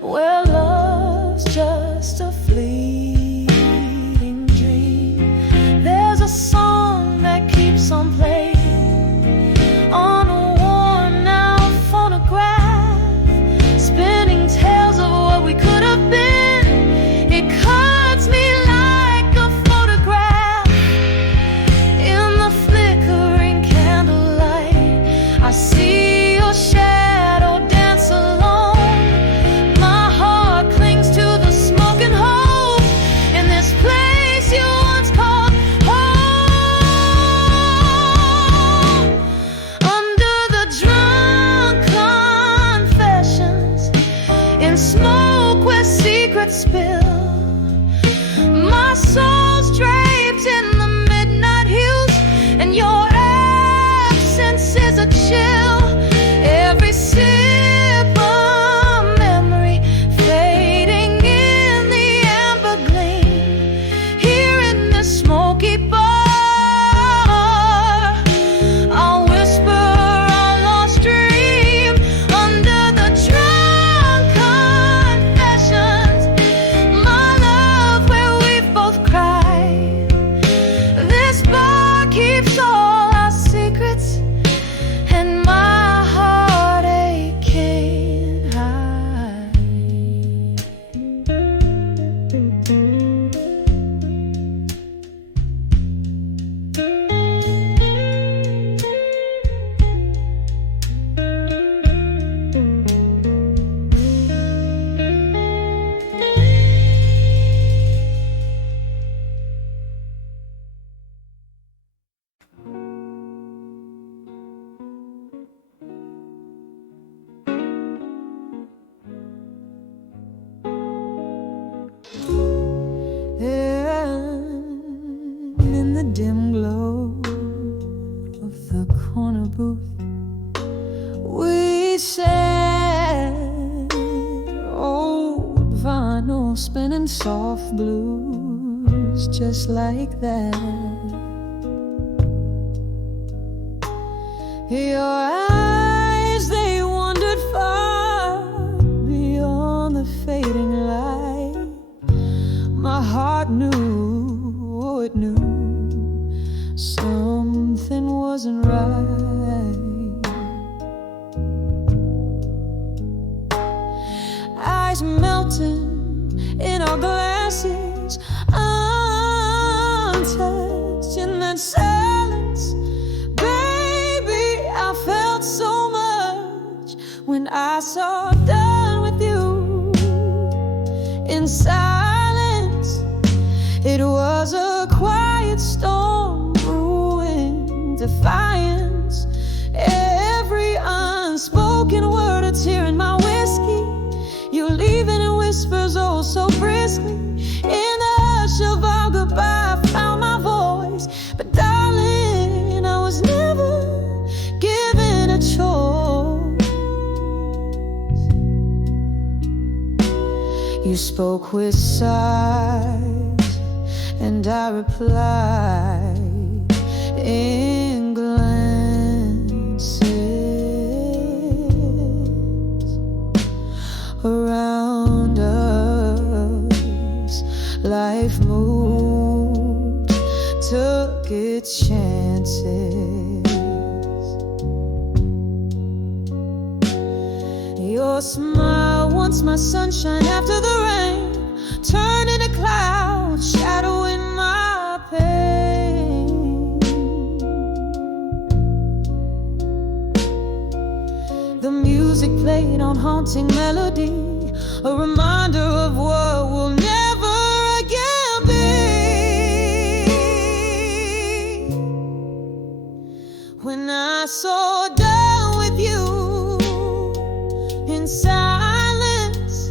where love's just a fleeting dream. There's a song that keeps on playing on a worn out phonograph, spinning tales of what we could have been. It cuts me like a photograph in the flickering candlelight. I see your shadow dance alone. My heart clings to the smoke and hope in this place you once called home. Under the drunk confessions, in smoke where secrets spill, my soul's draped in the midnight hues, and your absence is a chill. Every sip of memory fading in the amber gleam, here in this smoky bar. I'll whisper our lost dream under the drunk confessions, my love where we've both cried. This bar keeps all our secrets, and my heartache can't hide. And in the dim glow of the corner booth, we sat, old vinyl spinning soft blues, just like that. Your eyes, they wandered far beyond the fading light. My heart knew, oh, it knew something wasn't right. Eyes melting in our glasses, untouched in that silence. Baby, I felt so much when I saw done with you in silence. It was a quiet storm brewing defiance. Every unspoken word a tear in my whiskey. You leaving in whispers, oh so briskly. In the hush of our goodbye, I found my voice. But darling, I was never given a choice. You spoke with sighs, and I replied in glances. Around us, life moved, took its chances. Your smile, once my sunshine after the rain, turned into cloud shadowing my pain. The music played on haunting melody, a reminder of what will never again be. When I saw down with you in silence,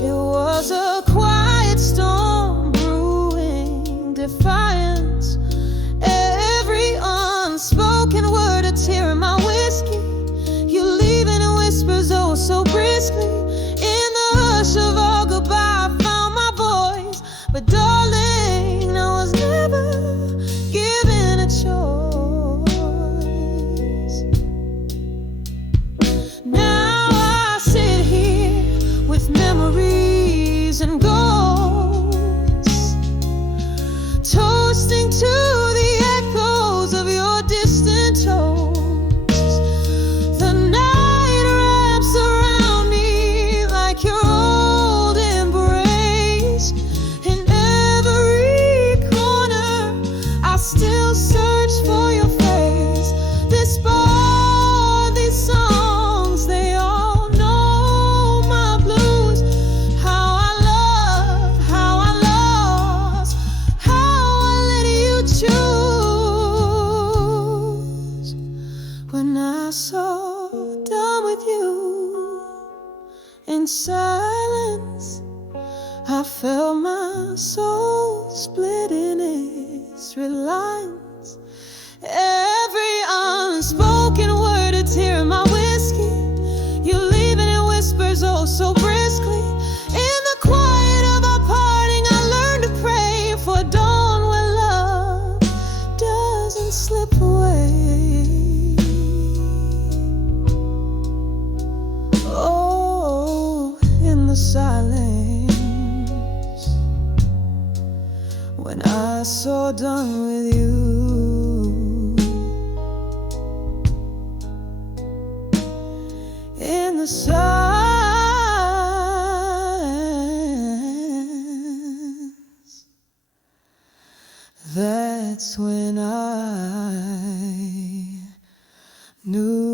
it was a quiet storm brewing defiance. Every unspoken word a tear in my whiskey, you leaving in whispers oh so briskly. In the hush of all goodbye I found my voice, but darling, I was never given a choice. Now I sit here with memories and ghosts, toasting to the echoes of your distant toast. The night wraps around me like your old embrace. In every corner I still search for your face. Despite these songs, they all know my blues. How I love, how I lost, how I let you choose. When I saw down with you in silence, I felt my soul split in its red lines. Every unspoken word a tear in my whiskey, you leaving in whispers oh so briskly. In the quiet of our parting, I learned to pray for dawn when love doesn't slip away. Oh, in the silence, when I saw done with you. In the silence, that's when I knew.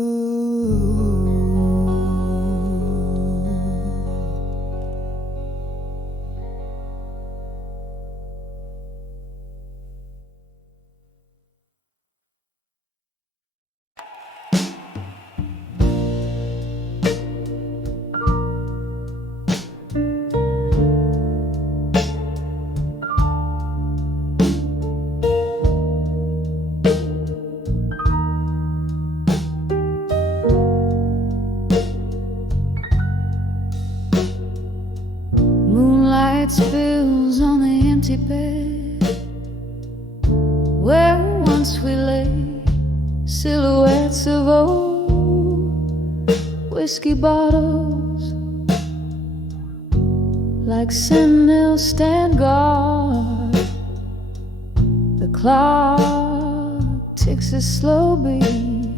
Moonlight spills on the empty bed where once we lay, silhouettes of old whiskey bottles like sentinels stand guard. The clock ticks a slow beat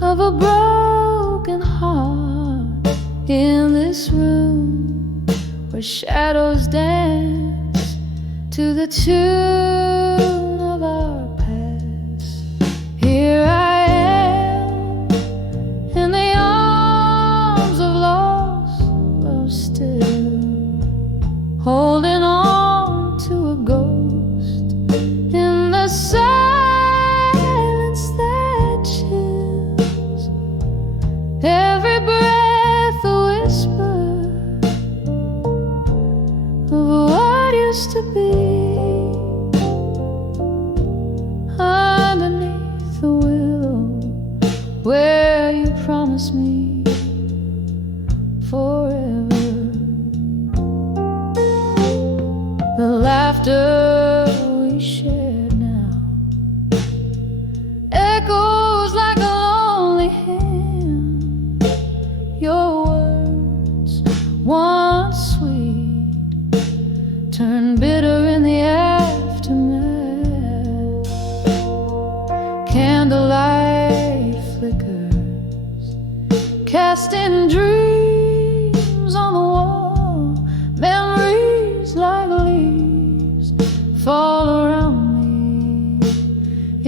of a broken heart in this room where shadows dance to the tune of our past. Here I am in the arms of lost love still, holding on to a ghost in the silence that chills. Every breath a whisper of what used to be. Underneath the willow where you promised me forever. The laughter we shared now echoes like a lonely hymn. Your words, once sweet, turn bitter in the aftermath. Candlelight flickers, casting dreams on the wall, memories like leaves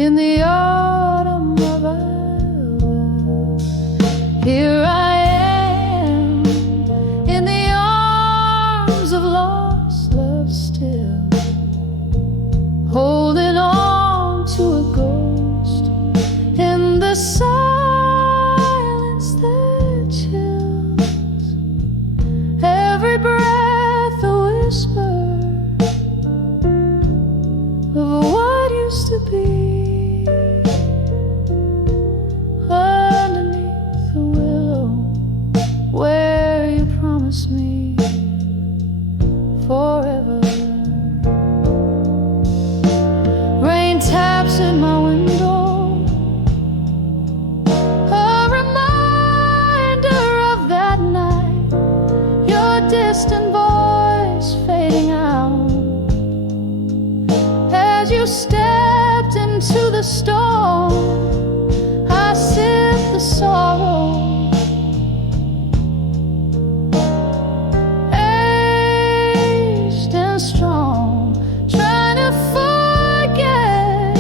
in the autumn of our love. Here I am in the arms of lost love still, holding on to a ghost in the silence that chills. Every breath a whisper of what used to be. Underneath the willow where you promised me forever. Rain taps in my window, a reminder of that night, your distant voice fading out as you stepped into the storm. I sip the sorrow, aged and strong, trying to forget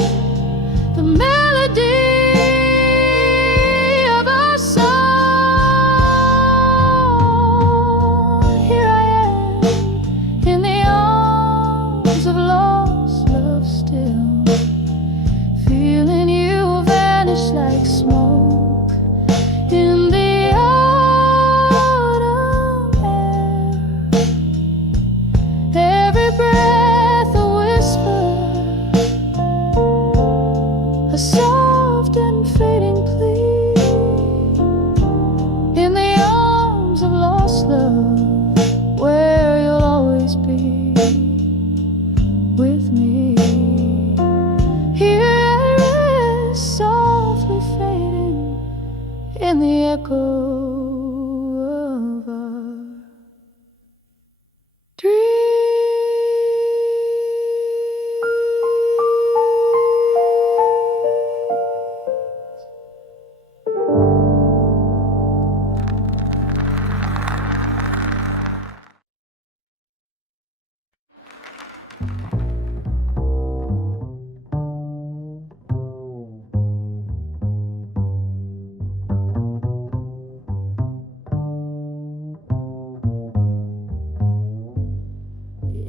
the melody of our song. Here I am in the arms of lost love still, feeling you vanish like smoke in the autumn air. Every breath a whisper, a soft and fading plea, in the arms of lost love where you'll always be with me. Here at rest, softly fading in the echo of our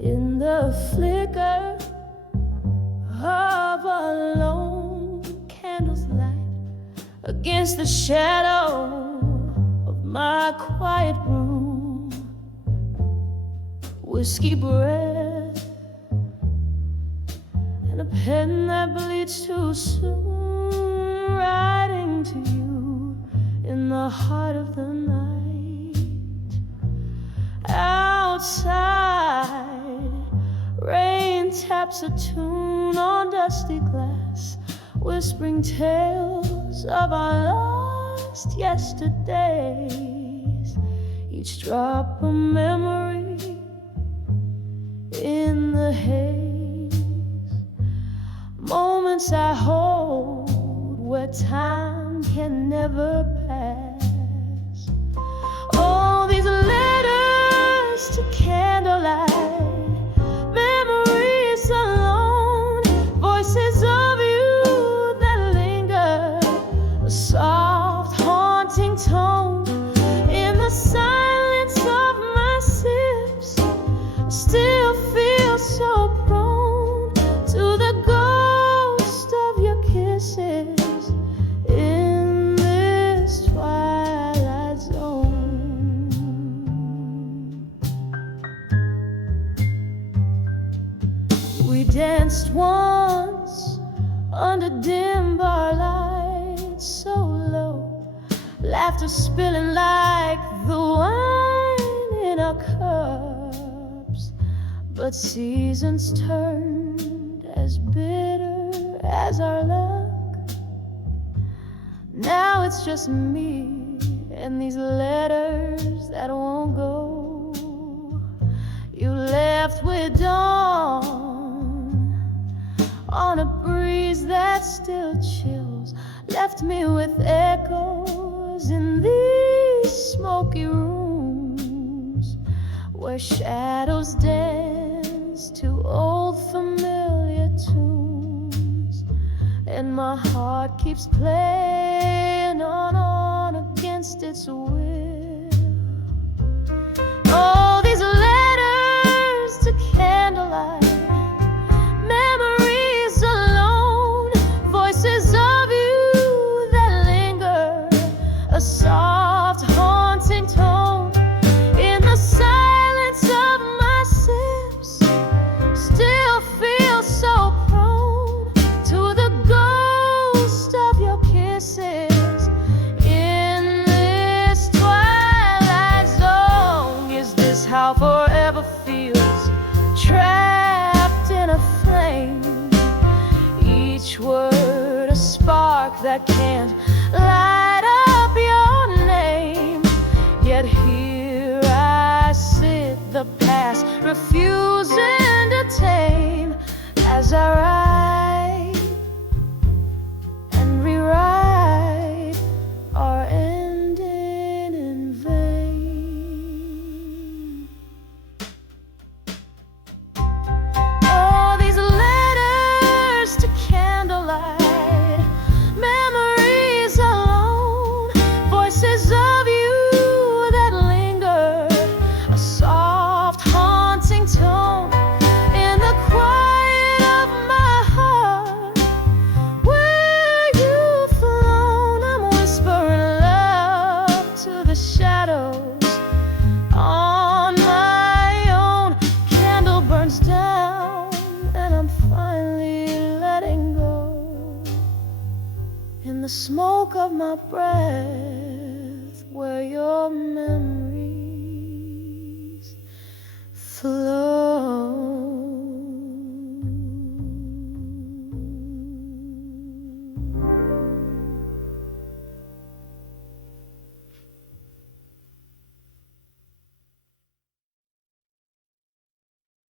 in the flicker of a lone candle's light against the shadow of my quiet room. Whiskey breath and a pen that bleeds too soon, writing to you in the heart of the night. Outside, rain taps a tune on dusty glass, whispering tales of our lost yesterdays. Each drop a memory in the haze. Moments I hold where time can never pass. All these letters to candlelight, memories alone, voices of you that linger, a soft haunting tone in the silence of my sips. Still feel so prone to the ghost of your kisses in this twilight zone. We danced once under dim bar lights so low, laughter spilling like the wine in our cups. But seasons turned as bitter as our luck. Now it's just me and these letters that won't go. You left with dawn on a breeze that still chills, left me with echoes in these smoky rooms where shadows dance to old familiar tunes. and my heart keeps playing on against its will. All these letters to candlelight, memories alone, voices of you that linger, a soft haunting tone in the silence of my sips. Still feel so prone to the ghost of your kisses in this twilight zone. Is this how forever feels? Trapped in a flame, each word a spark that can't light up your name. Yet here I sit, the past refusing to tame, as I write and rewrite our ending in vain. All these letters to candlelight, memories alone, voices of you that linger, a soft haunting tone in the quiet of my heart. Where you've flown, I'm whispering love to the shadows on my own. Candle burns down and I'm finally letting go. In the smoke of my breath, where your memories flow.